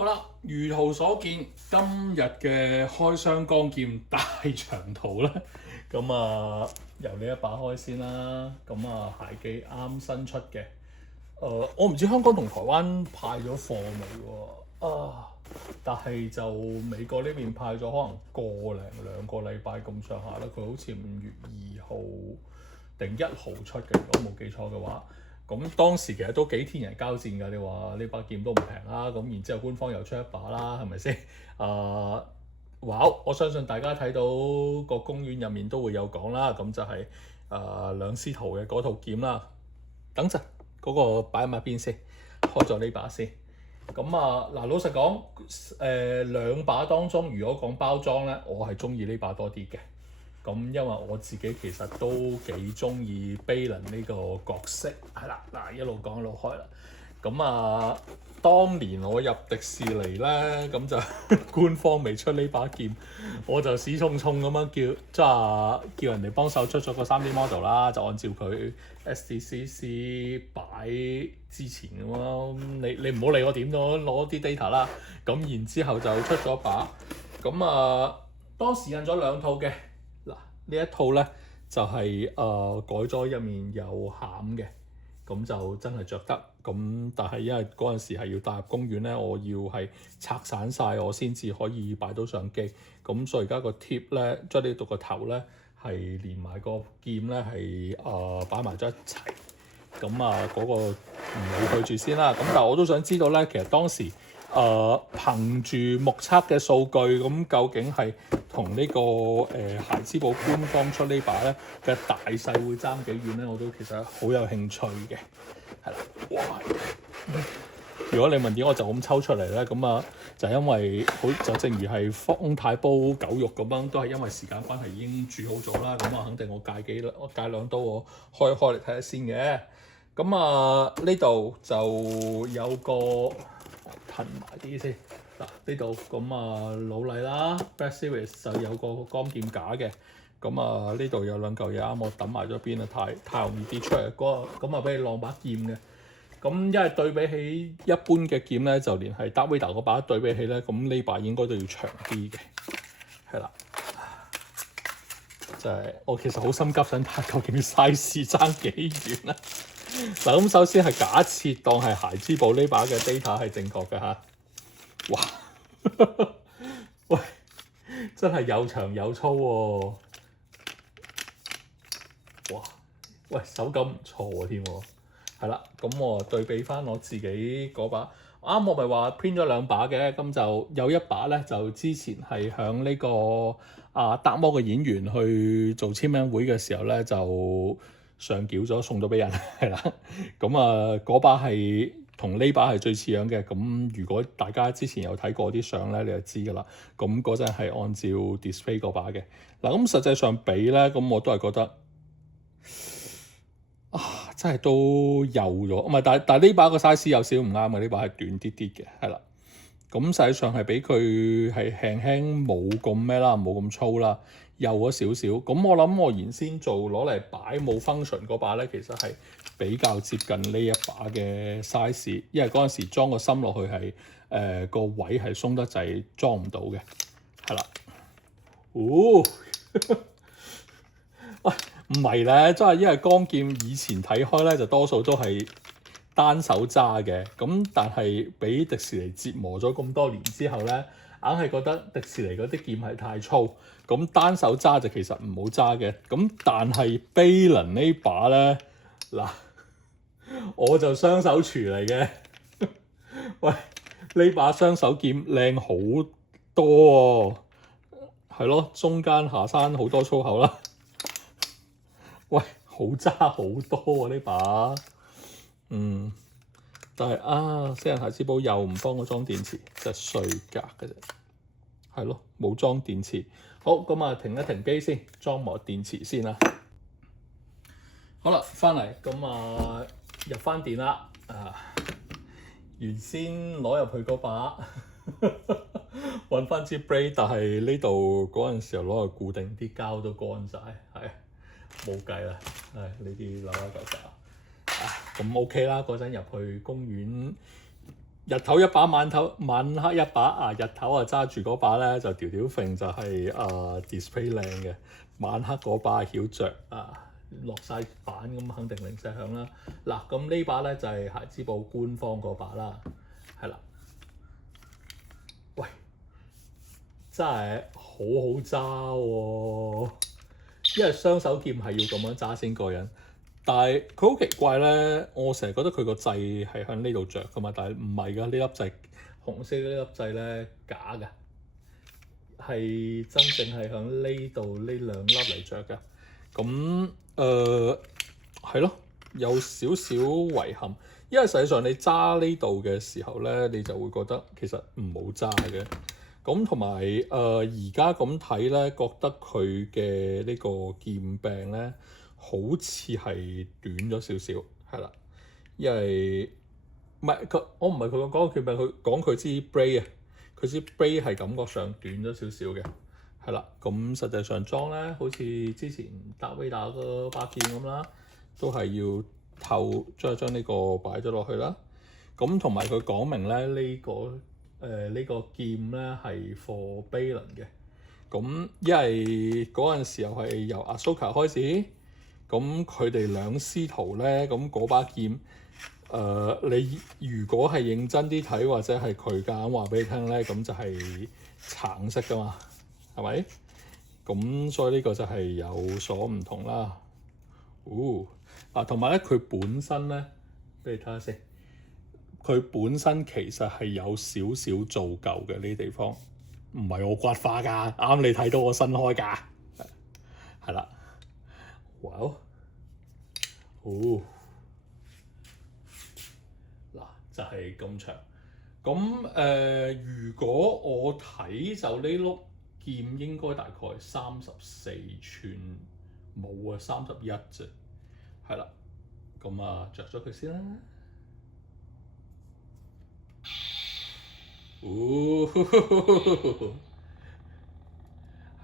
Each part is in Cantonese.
好啦，如圖所見，今日嘅開箱光劍大長途咧，咁由呢一把開先啦。鞋機啱新出嘅，我唔知香港同台灣派咗貨未喎但係就美國呢邊派咗可能個零兩個禮拜咁上下啦。佢好似5月2號定1號出嘅，如果冇記錯嘅話。咁當時其實都幾天人交戰㗎，你話呢把劍都唔平啦，咁然之後官方又出一把啦，係咪先？我相信大家睇到個公園入面都會有講啦，咁就係兩師徒嘅嗰套劍啦。等陣嗰個擺埋邊先，開咗呢把先。老實講，兩把當中，如果講包裝咧，我係中意呢把多啲嘅。咁因為我自己其實都幾中意 Baylan 呢個角色，係啦，一路講一路開啦。當年我入迪士尼咧，咁就官方未出呢把劍，我就屎衝衝咁樣叫人哋幫手出咗個 3D model 啦，就按照佢 SDCC 擺之前咁咯。你唔好理我點攞啲 data 啦。咁然之後就出咗把，當時印咗兩套嘅。呢一套咧就係、改咗入面有餡嘅，咁就真係着得。咁但係因為嗰陣時係要帶入公園咧，我要係拆散晒我先至可以擺到相機。咁所以而家個貼咧，將呢度個頭咧係連埋個劍咧係擺埋咗一齊。嗰個唔理佢住先啦。咁但係我都想知道咧，其實當時憑住目測嘅數據，咁究竟係同呢個孩之寶官方出呢把咧嘅大細會爭幾遠咧？我都其實好有興趣嘅，係啦。哇！如果你問點，我就咁抽出嚟咧，就因為就正如係方太煲狗肉咁樣，都係因為時間關係已經煮好咗啦。肯定我戒兩刀，我開嚟睇下先嘅。呢度就有個褪埋啲先。呢度老例啦 ，Black Series 就有個光劍架嘅。呢度有兩嚿嘢啱我抌埋咗邊啦，太容易跌出嚟。俾你晾把劍嘅。因為對比起一般嘅劍咧，就連係 Darth Vader 嗰把對比起咧，呢把應該都要長啲嘅，係啦。就係我其實好心急想睇究竟 size 爭幾遠啦。咁首先係假設當係孩之寶呢把嘅 data 係正確嘅嚇。哇！喂，真係又長又粗喎。哇！喂，手感唔錯喎添喎。係啦，我對比翻我自己嗰把，我咪話 print 咗兩把嘅，咁就有一把咧，就之前係響呢個達摩嘅演員去做簽名會嘅時候咧，就上繳咗送咗俾人，係啦。嗰把係同呢把係最似樣嘅。如果大家之前有睇過啲相咧，你就知㗎啦。嗰陣係按照 display 嗰把嘅。實際上比咧，我都係覺得。真係都幼咗，唔係，但係呢把個 size 有少少唔啱嘅，呢把係短啲啲嘅，係啦。實際上係比佢係輕輕冇咁咩啦，冇咁粗啦，幼咗少少。我諗我原先做攞嚟擺冇 function 嗰把咧，其實係比較接近呢一把嘅 size，因為嗰陣時裝個心落去係個位係鬆得滯，裝唔到嘅，係啦。喂！唔係咧，真係因為光劍以前睇開咧，就多數都係單手揸嘅。但係俾迪士尼折磨咗咁多年之後咧，硬係覺得迪士尼嗰啲劍係太粗。單手揸就其實唔好揸嘅。但係 Baylan 呢把咧，我就雙手廚嚟嘅。喂，呢把雙手劍靚好多喎，係咯，中間下山好多粗口啦。喂，好揸好多啊呢把，但係死人孩之寶又唔幫我裝電池，就係衰格嘅啫，係咯，冇裝電池。好，停一停機先，裝埋電池先啦。好啦，翻嚟入翻電啦。原先攞入去嗰把揾翻支 blade， 但係呢度嗰陣時候攞嚟固定啲膠都乾晒，係。冇計啦，呢啲扭扭舊舊，OK 啦。嗰陣入去公園日頭一把，晚黑一把啊！日頭啊揸住嗰把咧就條條揈就係display 靚嘅，晚黑嗰把曉着啊落晒板咁肯定零舍響啦。嗱咁呢把咧就係孩之寶官方嗰把啦，係啦。喂，真係好好揸喎！因為雙手劍係要咁樣揸先過癮。但係佢好奇怪咧，我成日覺得佢個掣係向呢度着噶嘛，但係唔係㗎，呢粒掣紅色呢粒掣咧假㗎，係真正係向呢度呢兩粒嚟着㗎。咁係咯，有少少遺憾，因為實際上你揸呢度嘅時候咧，你就會覺得其實唔好揸嘅。咁同埋而家咁睇咧，覺得佢嘅呢個劍柄咧，好似係短咗少少，係啦，因為唔係佢，我唔係佢講個劍柄，佢講佢支 blade 啊，佢支 blade 係感覺上短咗少少嘅，係啦。咁實際上裝咧，好似之前達威打個把劍咁啦，都係要將呢個擺咗落去啦。咁同埋佢講明咧，呢個劍咧係 for Balin 嘅。咁因為嗰陣時候係由 Ahsoka 開始。咁佢哋兩師徒咧，咁嗰把劍，你如果係認真啲睇，或者係佢夾硬話俾你聽咧，咁就係橙色噶嘛，係咪？咁所以呢個就係有所唔同啦。同埋咧，佢本身咧，俾你睇下先，佢本身其實係有少少做舊嘅呢啲地方，唔係我刮花㗎，啱你睇到我新開㗎，係啦。哇！嗱就係咁長。咁如果我睇就呢碌劍應該大概34寸，冇啊31啫，係啦。咁啊着咗佢先啦。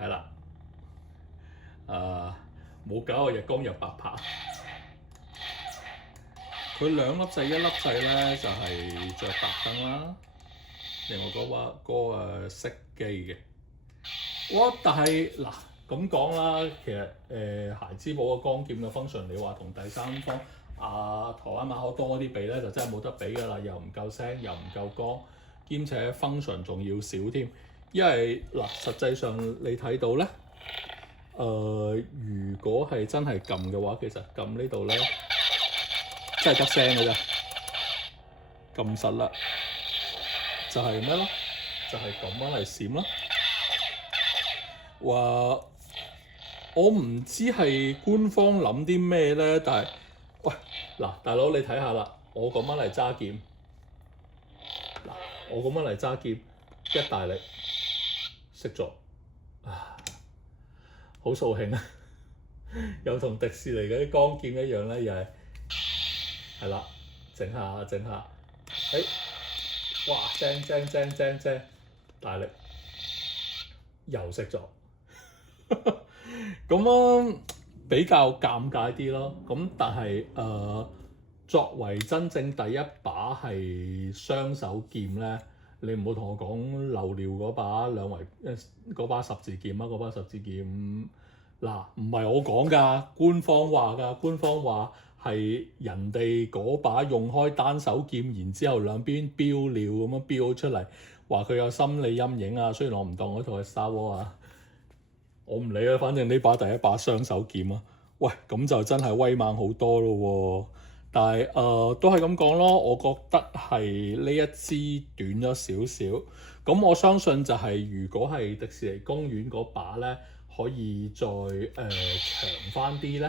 係啦。冇搞個日光日白拍。佢兩粒掣，一粒掣咧就係着白燈啦，另外嗰個熄機嘅。但係嗱咁講啦，其實孩之寶嘅光劍嘅 function，你話同第三方台灣馬可多啲比咧，就真係冇得比㗎啦，又唔夠聲，又唔夠光，兼且 function 仲要少添。因為嗱，實際上你睇到咧，如果係真係撳嘅話，其實撳呢度咧。真係得聲㗎咋，撳實啦，就係咩咯？就係咁樣嚟閃咯。話我唔知係官方諗啲咩咧，但係喂嗱，大佬你睇下啦，我咁樣嚟揸劍，嗱我咁樣嚟揸劍，一大力熄咗，好掃興啊！又同迪士尼嗰啲光劍一樣咧，又係。係啦，整下，哇，正，大力又熄咗，咁樣比較尷尬啲咯。咁但係作為真正第一把係雙手劍咧，你唔好同我講漏尿嗰把嗰把十字劍啊，嗰把十字劍嗱唔係我講㗎，官方話㗎，官方話。係人哋嗰把用開單手劍，然之後兩邊飆尿咁樣飆出嚟，話佢有心理陰影啊。雖然我唔當嗰套係 Star Wars 啊，我唔理啦。反正呢把第一把雙手劍啊，喂咁就真係威猛好多咯喎。但係都係咁講咯，我覺得係呢一支短咗少少。咁我相信就係如果係迪士尼公園嗰把咧，可以再長翻啲咧。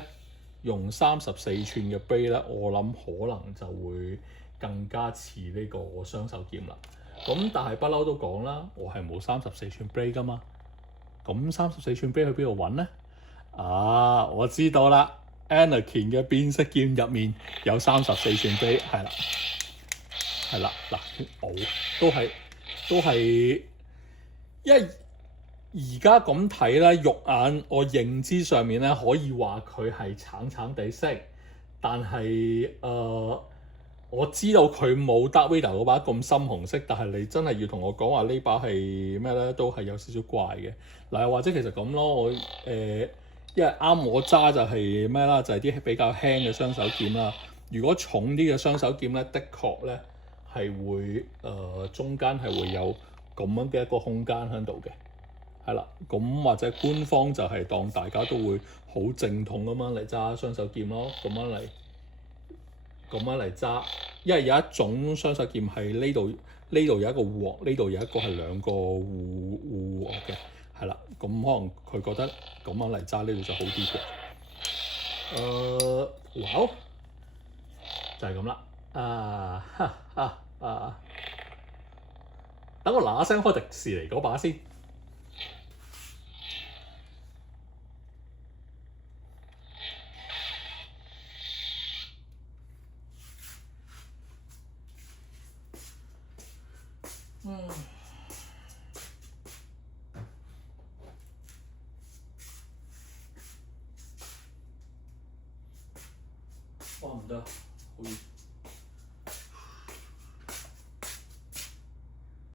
用34寸嘅 blade 咧，我諗可能就會更加似呢個雙手劍啦。咁但係不嬲都講啦，我係冇34寸 blade 噶嘛。咁34寸 blade 去邊度揾咧？我知道啦 ，Anakin 嘅變色劍入面有34寸 blade，係啦，嗱，我都係，因為而家咁睇咧，肉眼我認知上面咧，可以話佢係橙橙地色，但係我知道佢冇 Darth Vader 嗰把咁深紅色，但係你真係要同我講話呢把係咩咧，都係有少少怪嘅。嗱，或者其實咁咯，因為啱我揸就係咩啦，就係啲比較輕嘅雙手劍啦。如果重啲嘅雙手劍咧，的確咧係會中間係會有咁樣嘅一個空間喺度嘅，係啦。咁或者官方就係當大家都會好正統咁樣嚟揸雙手劍咯，咁樣嚟揸，因為有一種雙手劍係呢度有一個鑊，呢度有一個係兩個護鑊嘅，係啦。咁可能佢覺得咁樣嚟揸呢度就好啲嘅。哇！就係咁啦。等我嗱嗱聲開迪士尼嗰把先。哇，唔得，好熱。